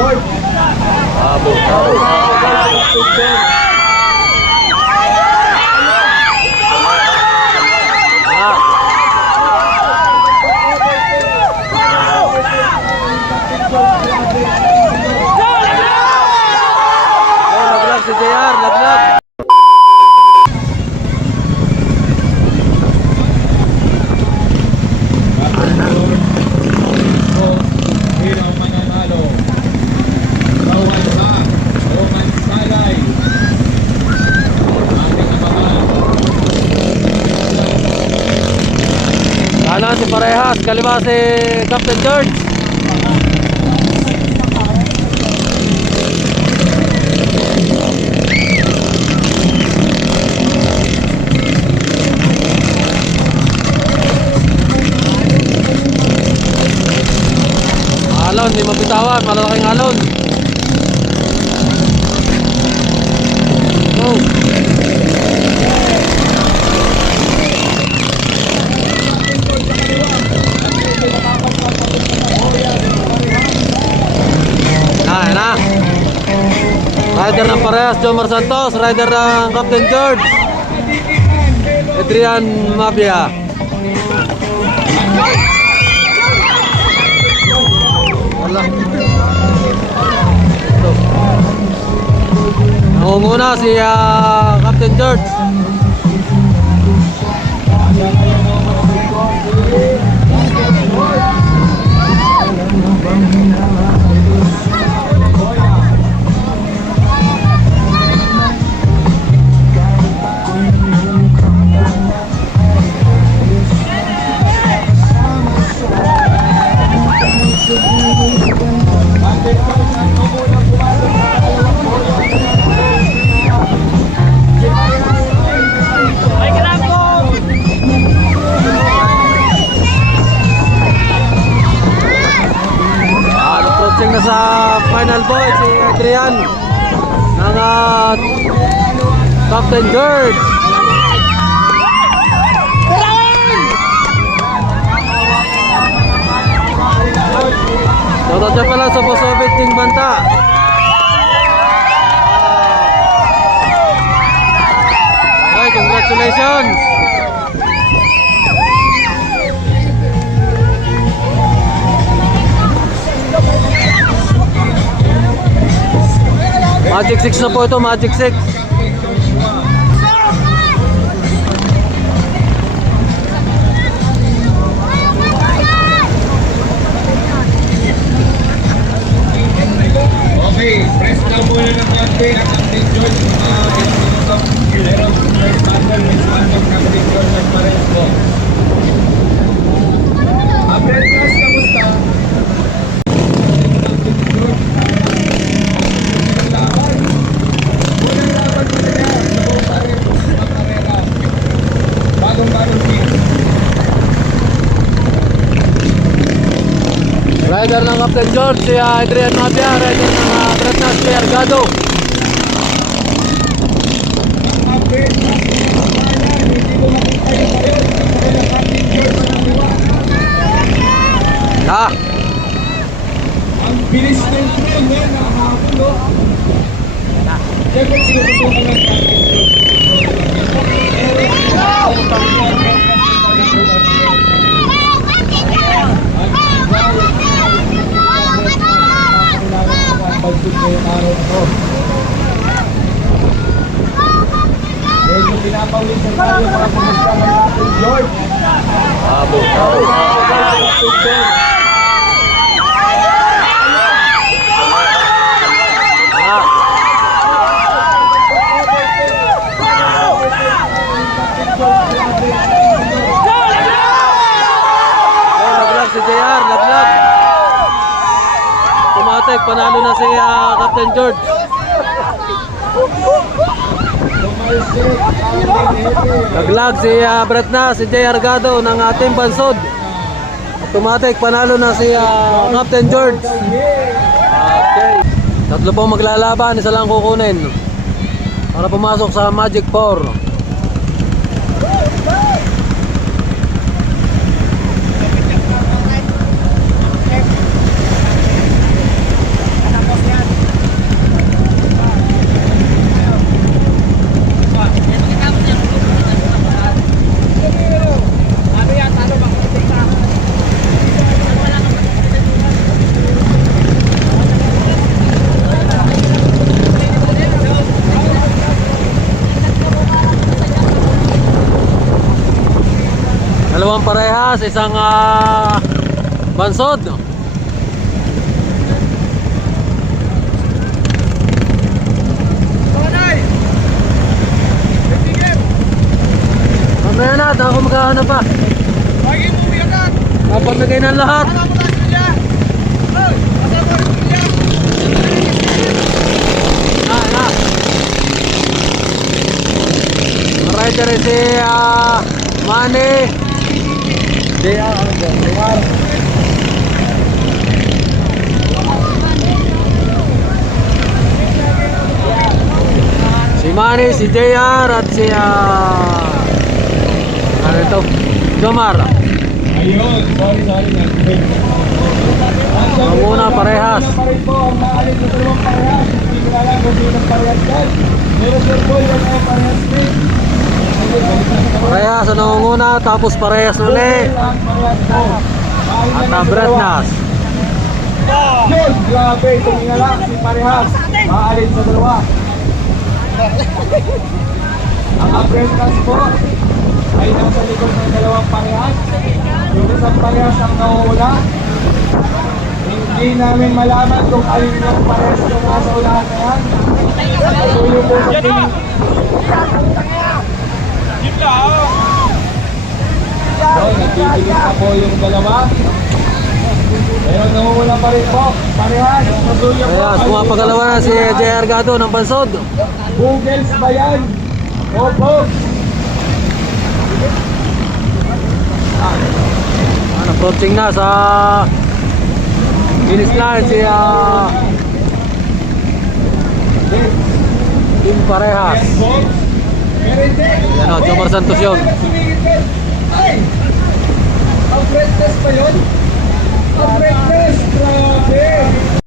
George. Abo. Laglag si JR, laglag. Kanan si Parehas, kaliwa si Captain George. Alon, di mabitawan, malalaking alon. Go. Ayan na. Rider ng Parehas, Jomar Santos. Rider ng Captain George, Adrian Mabia. Wala. Nangunguna si Captain George. Approaching na sa final boy si Adrian ng Captain George. Shoutout siya pala sa Bosobit Ting Banta. Ay, congratulations! Magic 6 na po ito, Magic 6. Okay, press down muna ng Captain at Captain George. Meron first battle, next battle, Captain George at Paresco. Captain George, kamusta? Rider ng Captain George, si Adrian Mabia. Rider ng Bretnas, si Argado. Ang bilis ng train na nakahapulo. Siyempre, sinututukan ng Captain pagsud ngayong araw ko. Medyo pinapawisan tayo para pumunta ng Captain George. Abo. Laglag si JR, laglag. Tumatek, panalo na si Captain George. Naglag si Bretnas, si JR Argado ng ating Bansod. Tumatek, panalo na si Captain George. Okay. Tatlo pong maglalaban, isa lang kukunin para pumasok sa Magic 4. Dalawang parehas, isang bansod. Mamaya na, ako maghahanap pa. Napamigay ng lahat. Na. Rider si Manny. Si Manny, si JR at si ano ito? Jomar. Ayun, sorry. Ang una parehas. Pa rin po ang maalit na dalawang parehas. Hindi ko na lang kung sino ng parehas yan. Pero sir po, yan ay parehas din. Parehas ang una, tapos parehas uli. At Bretnas. Yun, grabe, tumingala si parehas. Maalit sa dalawa. Ang Bretnas po ay nasa likod ng dalawang parehas. Yung isang parehas ang nauuna. Hindi namin malaman kung alin yung parehas yung nasa unahan na yan. Patuloy po sa tingin. So, nagbibilis na po yung dalawa. Pero namumula pa rin po. Parehas. Patuloy po. Parehas, pumapagalawa na si JR Gado ng Bansod. Googles ba yan? Opo. Approaching na sa finish line si Team Parehas. Pero hindi. Yan o, Jomar Santos yun. Ay! Ang break test pa yun? Ang break test! Grabe!